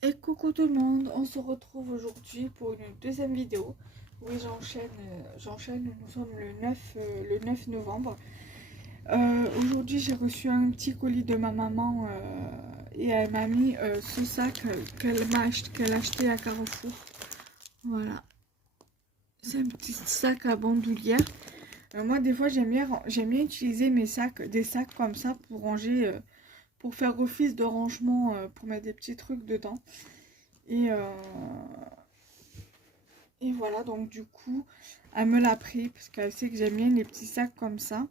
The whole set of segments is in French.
Et coucou tout le monde, on se retrouve aujourd'hui pour une deuxième vidéo. Oui, j'enchaîne, nous sommes le 9 novembre. Aujourd'hui, j'ai reçu un petit colis de ma maman et elle m'a mis ce sac qu'elle a acheté à Carrefour. Voilà, c'est un petit sac à bandoulière. Moi, des fois, j'aime bien utiliser des sacs comme ça pour ranger, pour faire office de rangement, pour mettre des petits trucs dedans. Et, euh, et voilà, donc du coup, elle me l'a pris parce qu'elle sait que j'aime bien les petits sacs comme ça.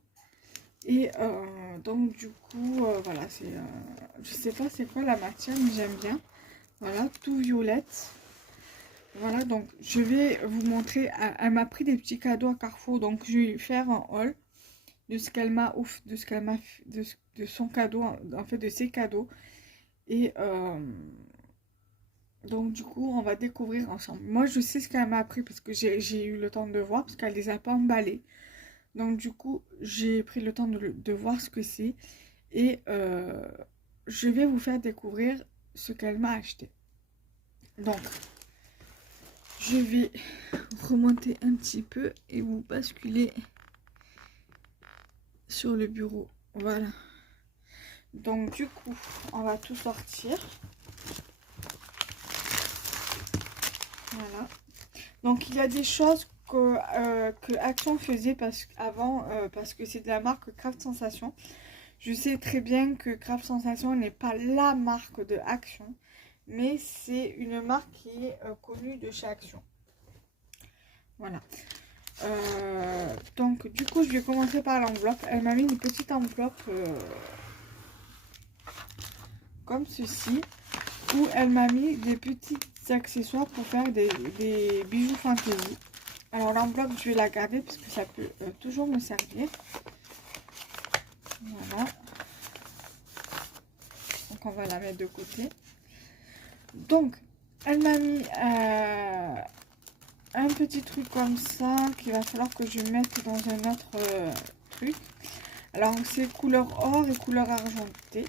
Et donc du coup, voilà, je sais pas c'est quoi la matière, mais j'aime bien. Voilà, tout violette. Voilà, donc je vais vous montrer. Elle m'a pris des petits cadeaux à Carrefour, donc je vais faire un haul de ce qu'elle m'a offert, de son cadeau, en fait de ses cadeaux. Et donc du coup, on va découvrir ensemble. Moi, je sais ce qu'elle m'a appris parce que j'ai eu le temps de voir, parce qu'elle les a pas emballés. Donc du coup, j'ai pris le temps de voir ce que c'est. Et je vais vous faire découvrir ce qu'elle m'a acheté. Donc, je vais remonter un petit peu et vous basculer sur le bureau. Voilà. Donc du coup, on va tout sortir. Voilà. Donc il y a des choses que Action faisait avant parce que c'est de la marque Craft Sensation. Je sais très bien que Craft Sensation n'est pas la marque de Action, mais c'est une marque qui est connue de chez Action. Voilà. Donc du coup je vais commencer par l'enveloppe. Elle m'a mis une petite enveloppe comme ceci, où elle m'a mis des petits accessoires pour faire des bijoux fantaisie. Alors l'enveloppe, je vais la garder parce que ça peut toujours me servir. Voilà. Donc on va la mettre de côté. Donc, elle m'a mis un petit truc comme ça qu'il va falloir que je mette dans un autre truc. Alors c'est couleur or et couleur argentée.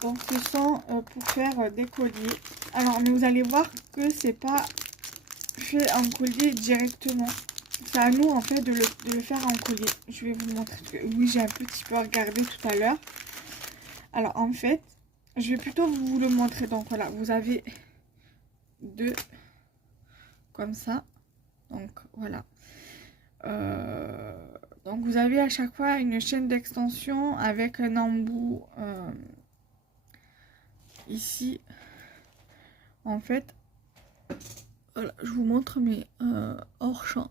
Donc ce sont pour faire des colliers. Alors mais vous allez voir que c'est pas fait en collier directement. C'est à nous en fait de le faire en collier. Je vais vous montrer. Oui, j'ai un petit peu regardé tout à l'heure. Alors en fait, je vais plutôt vous le montrer. Donc voilà, vous avez deux comme ça. Donc voilà. Donc vous avez à chaque fois une chaîne d'extension avec un embout ici. En fait, voilà, je vous montre mais hors champ.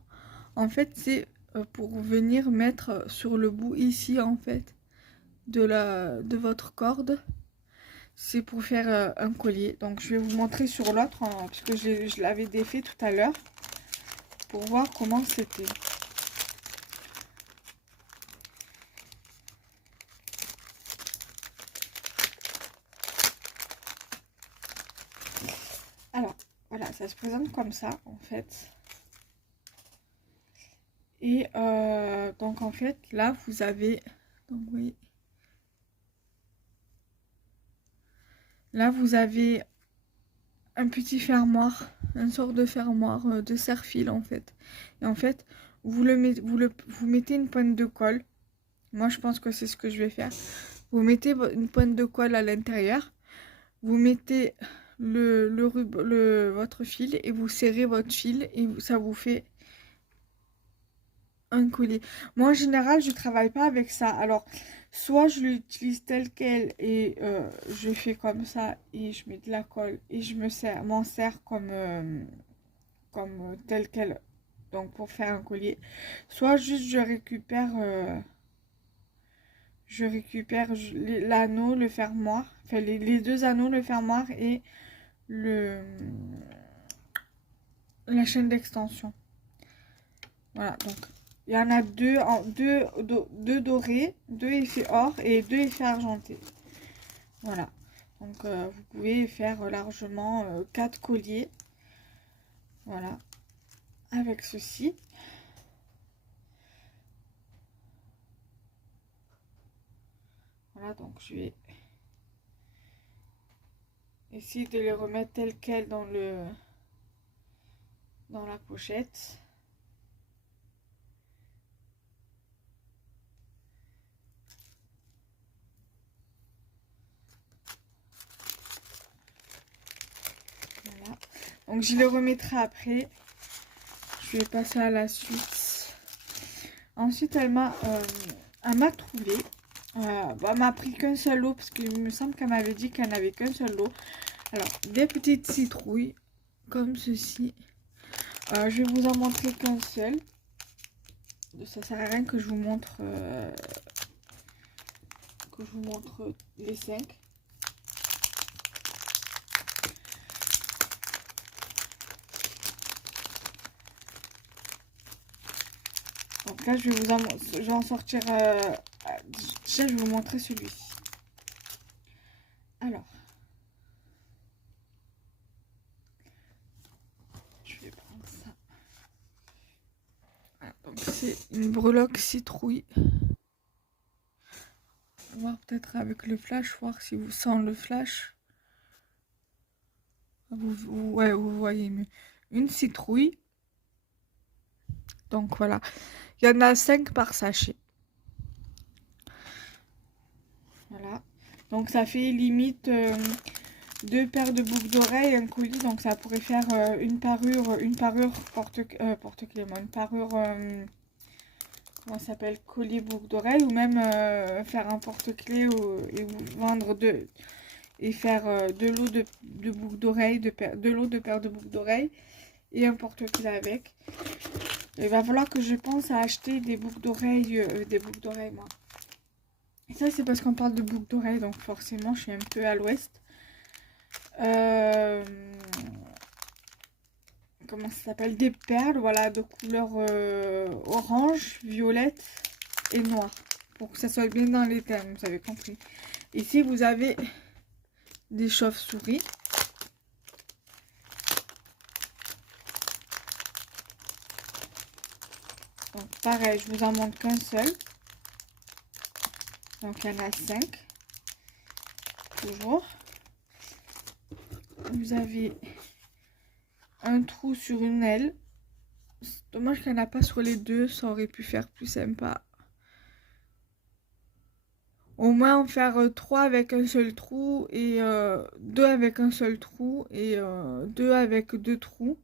En fait, c'est pour venir mettre sur le bout ici en fait de votre corde. C'est pour faire un collier. Donc je vais vous montrer sur l'autre parce que je l'avais défait tout à l'heure pour voir comment c'était. Alors voilà, ça se présente comme ça en fait. Et donc en fait là vous avez, donc vous voyez, là vous avez un petit fermoir, une sorte de fermoir de serre-fil en fait. Et en fait vous mettez une pointe de colle. Moi je pense que c'est ce que je vais faire. Vous mettez une pointe de colle à l'intérieur. Vous mettez votre fil et vous serrez votre fil et ça vous fait un collier. Moi en général je travaille pas avec ça. Alors soit je l'utilise tel quel et je fais comme ça et je mets de la colle et je m'en sers comme tel quel, donc pour faire un collier. Soit juste je récupère l'anneau, le fermoir, enfin les deux anneaux, le fermoir et la chaîne d'extension. Voilà, donc il y en a deux dorés, deux effets or et deux effets argentés. Voilà, donc vous pouvez faire largement 4 colliers. Voilà, avec ceci. Voilà, donc je vais essayer de les remettre telles quelles dans la pochette. Voilà. Donc je les remettrai après. Je vais passer à la suite. Ensuite, elle m'a trouvé. Elle m'a pris qu'un seul lot parce qu'il me semble qu'elle m'avait dit qu'elle n'avait qu'un seul lot. Alors, des petites citrouilles comme ceci. Je vais vous en montrer qu'un seul. Ça sert à rien que je vous montre les 5. Donc là, je vais en sortir. Déjà, je vais vous montrer celui-ci. Alors, je vais prendre ça. Voilà, donc c'est une breloque citrouille. On va voir peut-être avec le flash, voir si vous sentez le flash. Ouais, vous voyez mieux. Une citrouille. Donc voilà. Il y en a 5 par sachet. Voilà. Donc ça fait limite 2 paires de boucles d'oreilles, un colis. Donc ça pourrait faire une parure porte-clés, une parure, comment ça s'appelle, collier boucle d'oreilles, ou même faire un porte-clés et vous vendre et faire de l'eau de boucles d'oreilles, de l'eau de paires de boucles d'oreilles et un porte-clés avec. Il va falloir que je pense à acheter des boucles d'oreilles, moi. Et ça, c'est parce qu'on parle de boucles d'oreilles, donc forcément, je suis un peu à l'ouest. Comment ça s'appelle? Des perles, voilà, de couleur orange, violette et noire. Pour que ça soit bien dans les thèmes, vous avez compris. Ici, vous avez des chauves-souris. Donc, pareil, je vous en montre qu'un seul. Donc, il y en a 5. Toujours. Vous avez un trou sur une aile. C'est dommage qu'il n'y en a pas sur les deux. Ça aurait pu faire plus sympa. Au moins en faire 3 avec un seul trou et 2 avec un seul trou et 2 avec 2 trous.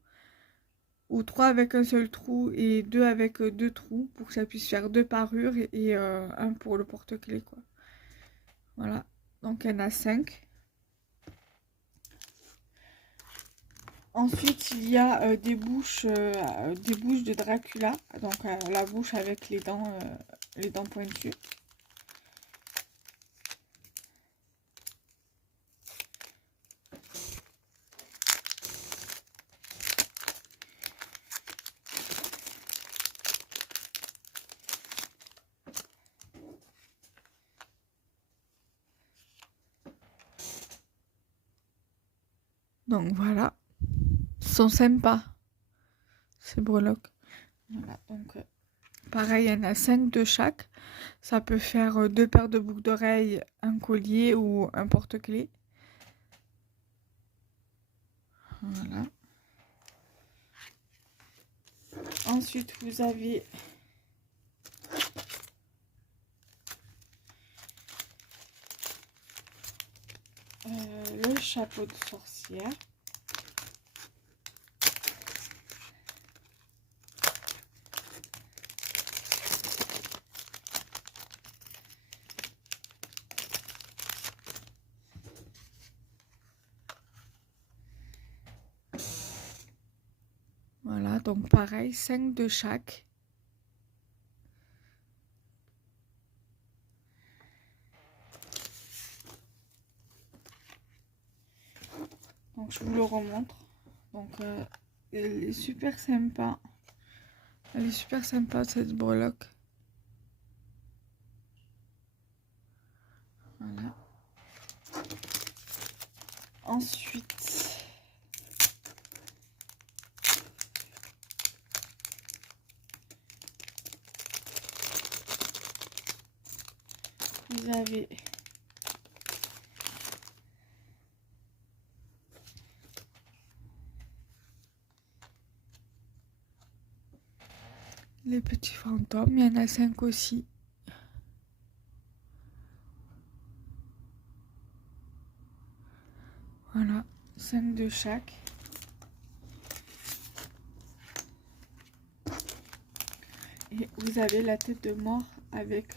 Ou 3 avec un seul trou et 2 avec 2 trous pour que ça puisse faire 2 parures et un pour le porte-clés, quoi. Voilà, donc il y en a 5. Ensuite, il y a des bouches de Dracula, donc la bouche avec les dents pointues. Donc voilà, ils sont sympas, ces breloques. Voilà, donc pareil, il y en a 5 de chaque. Ça peut faire 2 paires de boucles d'oreilles, un collier ou un porte-clés. Voilà. Ensuite, vous avez le chapeau de sorcière. Voilà, donc pareil, 5 de chaque. Donc je vous le remontre. Donc elle est super sympa. Elle est super sympa cette breloque. Voilà. Ensuite, vous avez les petits fantômes. Il y en a 5 aussi. Voilà, 5 de chaque. Et vous avez la tête de mort avec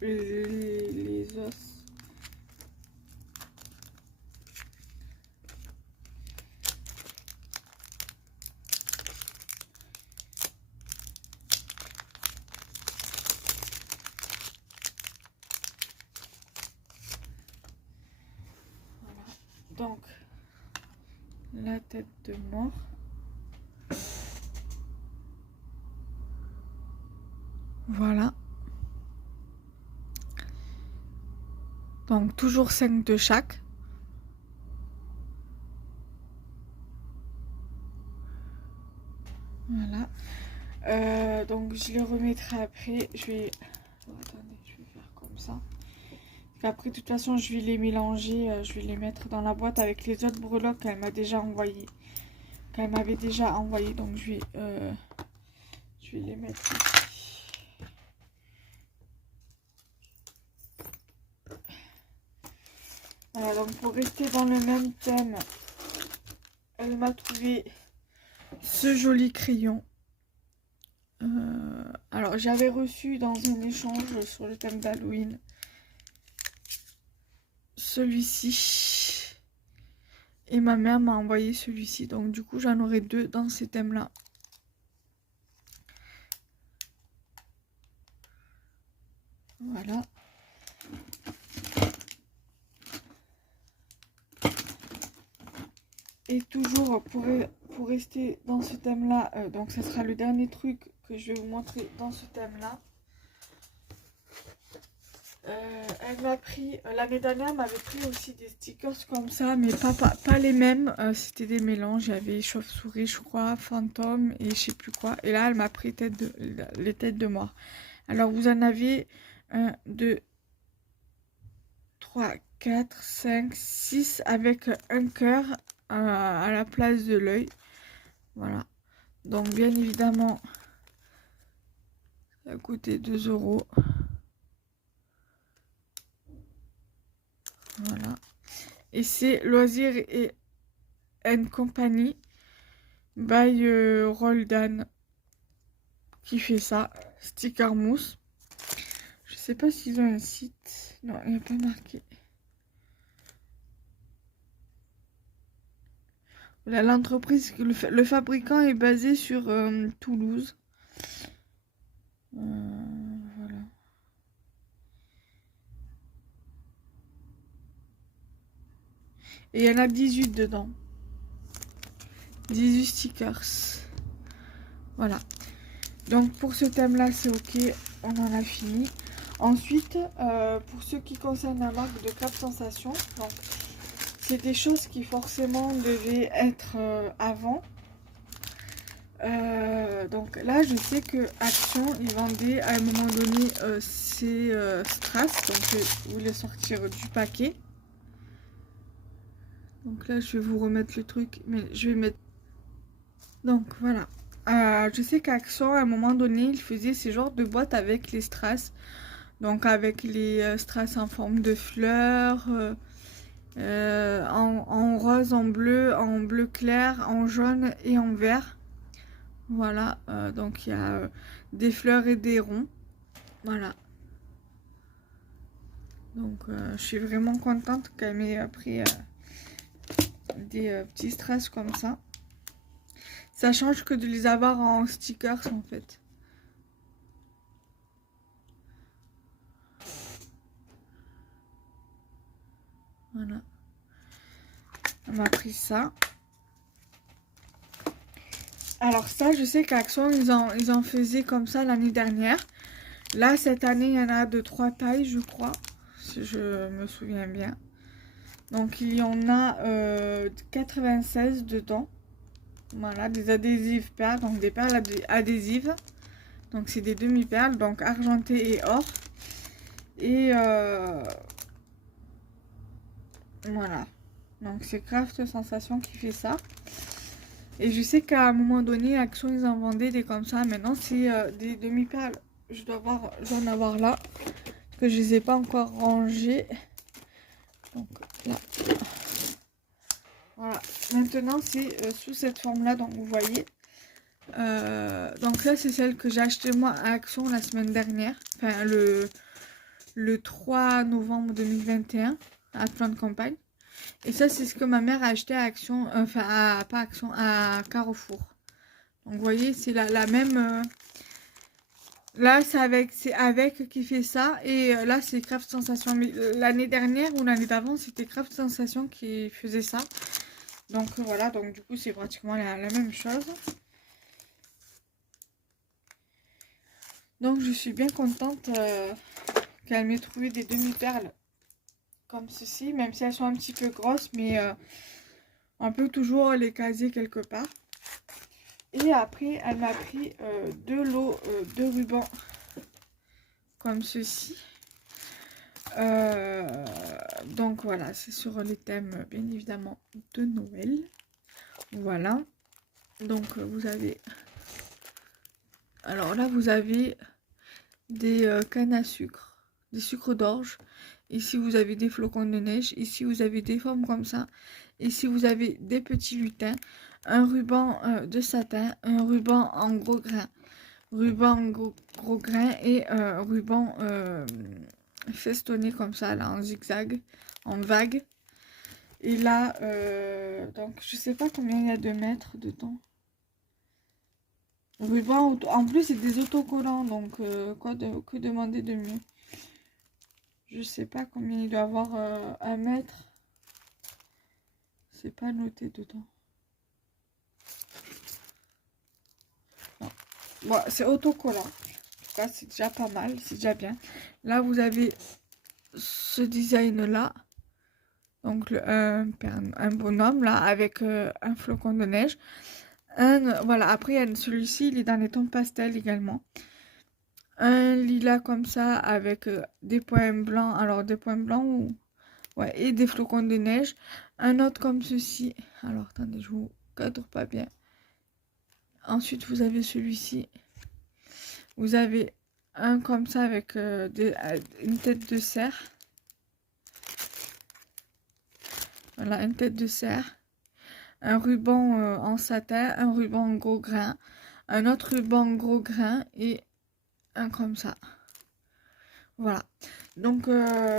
les os. Donc, la tête de mort. Voilà. Donc, toujours 5 de chaque. Voilà. Donc, je les remettrai après. Je vais... Oh, attendez, je vais faire comme ça. Après, de toute façon, je vais les mélanger. Je vais les mettre dans la boîte avec les autres breloques qu'elle m'a déjà envoyé. Qu'elle m'avait déjà envoyé. Donc, je vais les mettre ici. Voilà, donc pour rester dans le même thème, elle m'a trouvé ce joli crayon. Alors, j'avais reçu dans un échange sur le thème d'Halloween celui-ci. Et ma mère m'a envoyé celui-ci. Donc, du coup, j'en aurai 2 dans ces thèmes-là. Voilà. Et toujours pour rester dans ce thème-là, donc ça sera le dernier truc que je vais vous montrer dans ce thème-là. Elle m'a pris, l'année dernière, elle m'avait pris aussi des stickers comme ça, mais pas les mêmes. C'était des mélanges, il y avait chauve-souris, je crois, fantôme et je sais plus quoi. Et là, elle m'a pris les têtes de mort. Alors, vous en avez 1, 2, 3, 4, 5, 6 avec un cœur à la place de l'œil. Voilà. Donc, bien évidemment, ça a coûté 2 €. Voilà. Et c'est Loisirs et Compagnie by Roldan qui fait ça. Sticker mousse. Je sais pas s'ils ont un site. Non, il n'y a pas marqué. Voilà, l'entreprise, le fabricant est basé sur Toulouse. Voilà. Et il y en a 18 dedans. 18 stickers. Voilà. Donc pour ce thème là c'est ok. On en a fini. Ensuite, pour ce qui concerne la marque de Cap Sensation, donc c'est des choses qui forcément devaient être avant. Donc là je sais que Action ils vendaient à un moment donné ces strass. Donc je vais vous les sortir du paquet. Donc là je vais vous remettre le truc, mais je vais mettre... Donc voilà. Je sais qu'Action à un moment donné il faisait ces genres de boîtes avec les strass. Donc avec les strass en forme de fleurs, en rose, en bleu clair, en jaune et en vert. Voilà, donc il y a des fleurs et des ronds. Voilà. Donc je suis vraiment contente qu'elle m'ait pris des petits strass comme ça. Ça change que de les avoir en stickers en fait. Voilà. On m'a pris ça. Alors ça, je sais qu'Action, ils en faisaient comme ça l'année dernière. Là, cette année, il y en a de 3 tailles, je crois. Si je me souviens bien. Donc, il y en a 96 dedans. Voilà, des adhésifs perles. Donc, des perles adhésives. Donc, c'est des demi-perles. Donc, argenté et or. Et voilà. Donc, c'est Craft Sensation qui fait ça. Et je sais qu'à un moment donné, Action, ils en vendaient des comme ça. Maintenant, c'est des demi-perles. Je dois en avoir là. Parce que je les ai pas encore rangées. Donc là. Voilà. Maintenant, c'est sous cette forme-là. Donc, vous voyez. Donc là, c'est celle que j'ai achetée moi à Action la semaine dernière. Enfin, le 3 novembre 2021 à Plan de Campagne. Et ça, c'est ce que ma mère a acheté à Action, enfin, pas Action, à Carrefour. Donc, vous voyez, c'est la même. Là, c'est avec qui fait ça. Et là, c'est Craft Sensation. Mais l'année dernière ou l'année d'avant, c'était Craft Sensation qui faisait ça. Donc, voilà. Donc, du coup, c'est pratiquement la même chose. Donc, je suis bien contente qu'elle m'ait trouvé des demi-perles comme ceci. Même si elles sont un petit peu grosses. Mais on peut toujours les caser quelque part. Et après, elle m'a pris deux lots de rubans comme ceci. Donc voilà, c'est sur les thèmes bien évidemment de Noël. Voilà. Donc vous avez... Alors là, vous avez des cannes à sucre, des sucres d'orge. Ici, vous avez des flocons de neige. Ici, vous avez des formes comme ça. Ici, vous avez des petits lutins. Un ruban de satin. Un ruban en gros grain. Ruban en gros grain et ruban festonné comme ça, là, en zigzag, en vague. Et là, donc, je sais pas combien il y a de mètres dedans. Ruban, en plus, c'est des autocollants, donc que demander de mieux? Je sais pas combien il doit avoir un mètre. C'est pas noté dedans. Bon, c'est autocollant. En tout cas, c'est déjà pas mal, c'est déjà bien. Là, vous avez ce design-là. Donc, un bonhomme, là, avec un flocon de neige. Voilà, après, celui-ci, il est dans les tons pastel également. Un lilas comme ça, avec des points blancs. Alors, des points blancs ou... Ouais, et des flocons de neige. Un autre comme ceci. Alors, attendez, je vous cadre pas bien. Ensuite, vous avez celui-ci. Vous avez un comme ça avec une tête de cerf. Voilà, une tête de cerf. Un ruban en satin, un ruban en gros grain. Un autre ruban en gros grain et un comme ça. Voilà. Donc,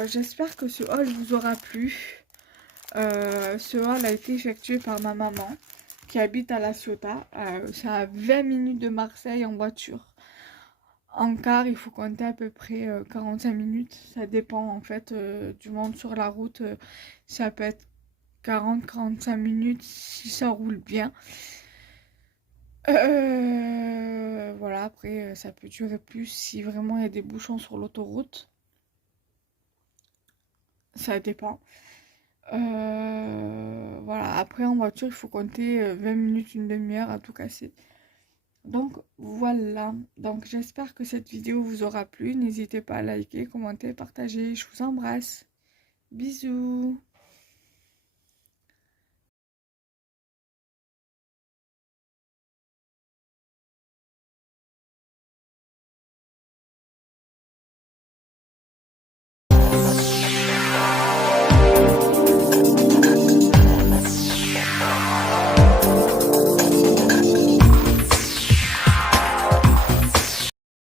j'espère que ce haul vous aura plu. Ce haul a été effectué par ma maman qui habite à La Ciotat. C'est à 20 minutes de Marseille en voiture. En car, il faut compter à peu près 45 minutes. Ça dépend en fait du monde sur la route. Ça peut être 40-45 minutes si ça roule bien. Voilà, après ça peut durer plus si vraiment il y a des bouchons sur l'autoroute. Ça dépend. Voilà, après en voiture il faut compter 20 minutes, une demi-heure à tout casser. Donc voilà, donc j'espère que cette vidéo vous aura plu. N'hésitez pas à liker, commenter, partager. Je vous embrasse. Bisous.